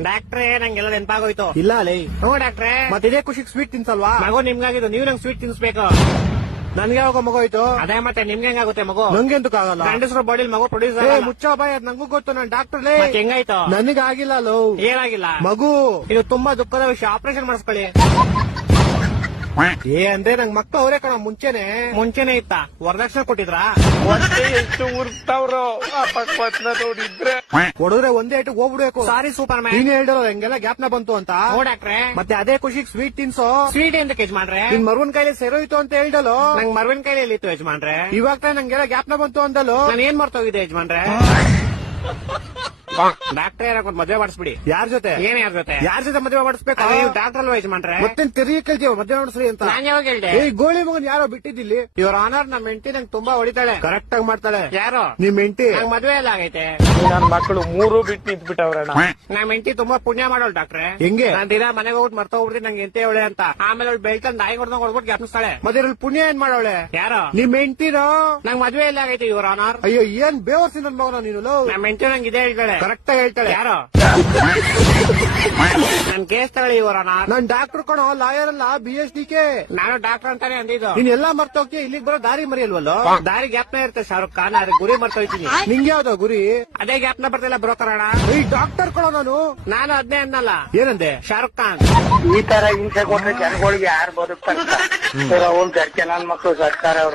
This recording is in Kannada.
ಡಾಕ್ಟ್ರೇ ನಂಗೆಲ್ಲ ನೆನಪಾಗೋಯ್ತು. ಇಲ್ಲ ಲೇ. ಹ್ಞೂ ಡಾಕ್ಟ್ರೇ. ಮತ್ತೆ ಇದೇ ಖುಷಿಗೆ ಸ್ವೀಟ್ ತಿನ್ಸಲ್ವಾ? ಮಗು ನಿಮ್ಗಾಗಿದ್ದು, ನೀವು ನಂಗೆ ಸ್ವೀಟ್ ತಿನ್ಸ್ಬೇಕು. ನನ್ಗೆ ಯಾವಾಗ ಮಗು ಆಯ್ತು? ಅದೇ ಮತ್ತೆ ನಿಮ್ಗೆ ಹೆಂಗಾಗುತ್ತೆ ಮಗು? ನಂಗೆ ಎಂತೂ ಆಗಲ್ಲ. ಗಂಡಸ್ರ ಬಾಡಿಲಿ ಮಗು ಪ್ರೊಡ್ಯೂಸ್ ಮುಚ್ಚ ಬಾಯ್, ಅದ್ ನಂಗೂ ಗೊತ್ತು. ನಾನ್ ಡಾಕ್ಟರ್ ಲೇ. ಹೆಂಗಾಯ್ತು? ನನಗಾಗಿಲ್ಲ ಲೋ. ಏನಾಗಿಲ್ಲ ಮಗು. ಇದು ತುಂಬಾ ದುಃಖದ ವಿಷಯ, ಆಪರೇಷನ್ ಮಾಡಿಸ್ಕೊಳ್ಳಿ. ಅಂದ್ರೆ ನಂಗ್ ಮಕ್ಳು ಅವರೇ ಕಣ ಮುಂಚೆನೆ ಇತ್ತ? ವರದಕ್ಷಿಣೆ ಕೊಟ್ಟಿದ್ರಾ? ಎಷ್ಟು ಉರ್ತಾವ್ರೋ ಪಕ್ವತ್ನ ನೋಡಿದ್ರೆ ಹೊಡೆದ್ರೆ ಒಂದೇ ಇಟ್ಟು ಹೋಗ್ಬಿಡ್ಬೇಕು. ಸಾರಿ ಸೂಪರ್ ಮ್ಯಾನ್. ನೀನ್ ಹೇಳ್ದಲ್ಲ ಹೆಂಗೆಲ್ಲ ಗ್ಯಾಪ್ನ ಬಂತು ಅಂತ. ಹ್ಞೂ ಡಾಕ್ಟ್ರೇ. ಮತ್ತೆ ಅದೇ ಖುಷಿಗೆ ಸ್ವೀಟ್ ತಿನ್ಸೋ. ಸ್ವೀಟ್ ಎಂತ ಯಜಮಾನ್ರೆ? ನಿನ್ ಮರುವನ್ ಕೈಲಿ ಸೆರೋಯ್ತು ಅಂತ ಹೇಳ್ದಲ್ಲೋ. ನಂಗ್ ಮರ್ವಿನ ಕೈಲಿ ಇತ್ತು ಯಜಮಾನ್ರೆ. ಇವಾಗ ತಾನೇ ನಂಗೆಲ್ಲ ಗ್ಯಾಪ್ನ ಬಂತು ಅಂದಲ್ಲೋ. ನಾನು ಏನ್ ಮರ್ತೋಗಿದೆ ಯಜಮಾನ್ರೆ? ಡಾಕ್ಟ್ರೇ ಏನಕ್ಕೊಂದು ಮದ್ವೆ ಮಾಡಿಸ್ಬಿಡಿ. ಯಾರ ಜೊತೆ? ಏನ್ ಯಾರ ಜೊತೆ? ಯಾರ ಜೊತೆ ಮದುವೆ ಮಾಡಿಸ್ಬೇಕು? ನೀವು ಡಾಕ್ಟರ್ ಅಲ್ವಾ ಯಜಮಾನ್ರೆ? ಮತ್ತೆ ತಿರುಗಿ ಕೇಳ್ತೀವ ಮದುವೆ ಮಾಡಿಸ್ರಿ ಅಂತ. ನಾನ್ ಯಾವಾಗ ಹೇಳ್ದೆ? ಈ ಗೋಳಿ ಮಗನ್ ಯಾರೋ ಬಿಟ್ಟಿದ್ದಿಲ್ಲಿ. ಇವ್ರ ಆನರ್ ನಮ್ಮ ಹೆಂಡತಿ ನಂಗೆ ತುಂಬಾ ಹೊಡಿತಾಳೆ. ಕರೆಕ್ಟ್ ಆಗಿ ಮಾಡ್ತಾಳೆ. ಯಾರು? ನಿಮ್ ಹೆಂಡತಿ. ನಂಗ್ ಮದ್ವೆ ಎಲ್ಲ ಆಗೈತೆ. ನನ್ ಮಕ್ಕಳು ಮೂರು ಬಿಟ್ಟು ನಿಂತ್ಬಿಟ್ಟವ್ರಣ್ಣ. ನಮ್ಮ ಹೆಂಡತಿ ತುಂಬಾ ಪುಣ್ಯ ಮಾಡೋಳು ಡಾಕ್ಟ್ರೆ. ಹೆಂಗೆ? ನಾನ್ ದಿನ ಮನೆಗೆ ಹೋಗ್ಬಿಟ್ಟು ಮರ್ತ ಹೋಗ್ಬಿಡ್ತೀನಿ ನಂಗೆ ಎಂತ ಅವಳೆ ಅಂತ. ಆಮೇಲೆ ಅವ್ಳು ಬೆಳ್ತಂದ್ ನಾಯಿ ಹೊಡೆದಂಗ್ ಹೊಡ್ಬಿಟ್ಟು ಜ್ಞಾಪಿಸ್ತಾಳೆ. ಮತ್ತೆ ಇದ್ರಲ್ಲಿ ಪುಣ್ಯ ಏನ್ ಮಾಡವಳೆ? ಯಾರು? ನಿಮ್ ಹೆಂಡತಿನೋ? ನಂಗ್ ಮದ್ವೆ ಎಲ್ಲ ಆಗೈತೆ ಇವ್ರ ಆನರ್. ಅಯ್ಯೋ ಏನ್ ಬೇವರ್ಸಿ ನನ್ ಮಗನ ನೀನು. ನಮ್ಮ ಹೆಂಡತಿ ನಂಗೆ ಇದೇ ಹೇಳ್ತಾಳೆ. ಕರೆಕ್ಟ್ ಆಗಿ ಹೇಳ್ತಾಳೆ. ಯಾರು? ನನ್ ಕೇಸ್ ತಗೊಳ್ಳಿ ಇವ್ರ ಆನರ್. ನಾನ್ ಡಾಕ್ಟರ್ ಕಣೋ, ಲಾಯರ್ ಅಲ್ಲ, BSDK. ನಾನು ಡಾಕ್ಟರ್ ಅಂತಾನೆ ಅಂದಿದ್ದು. ನೀನ್ ಎಲ್ಲಾ ಮರ್ತೋಗ್ತೀಯ, ಇಲ್ಲಿಗೆ ಬರೋ ದಾರಿ ಮರಿಯಲ್ವಲ್ಲೋ. ದಾರಿ ಗ್ಯಾಪ್ನ ಇರುತ್ತೆ ಶಾರುಖ್ ಖಾನ್, ಅದ್ರ ಗುರಿ ಮರ್ತೋಯ್ತೀನಿ. ನಿಂಗೆ ಯಾವ್ದೋ ಗುರಿ? ಅದೇ ಗ್ಯಾಪ್ನ ಬರ್ತಿಲ್ಲ ಬ್ರೋಕರ್ ಅಣ್ಣ. ಈ ಡಾಕ್ಟರ್ ಕಣೋ ನಾನು ಅದ್ನೇ ಅನ್ನಲ್ಲ. ಏನಂದೆ? ಶಾರುಖ್ ಖಾನ್. ಈ ತರ ಹಿಂಸೆ ಕೊಟ್ರೆ ಜನಗಳಿಗೆ ಯಾರು ಬದುಕ್ತಾರೆ? ಅವ್ನ್ ಗರ್ಕೆ ನನ್ ಮಕ್ಕಳು ಸರ್ಕಾರ ಅವ್ರು